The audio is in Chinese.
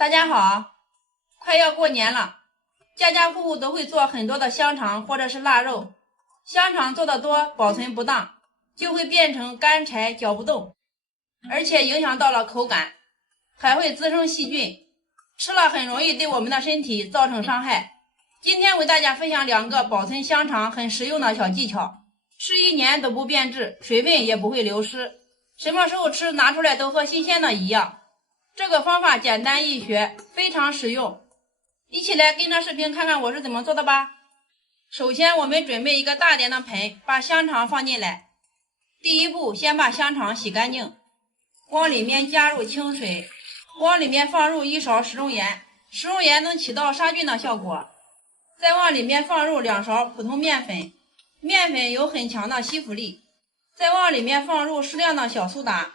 大家好，快要过年了，家家户户都会做很多的香肠或者是腊肉。香肠做的多，保存不当，就会变成干柴嚼不动，而且影响到了口感，还会滋生细菌，吃了很容易对我们的身体造成伤害。今天为大家分享2个保存香肠很实用的小技巧，吃1年都不变质，水分也不会流失，什么时候吃拿出来都和新鲜的一样。这个方法简单易学，非常实用，一起来跟着视频看看我是怎么做的吧。首先我们准备一个大点的盆，把香肠放进来。第一步，先把香肠洗干净，往里面加入清水，往里面放入1勺食用盐，食用盐能起到杀菌的效果。再往里面放入2勺普通面粉，面粉有很强的吸附力。再往里面放入适量的小苏打，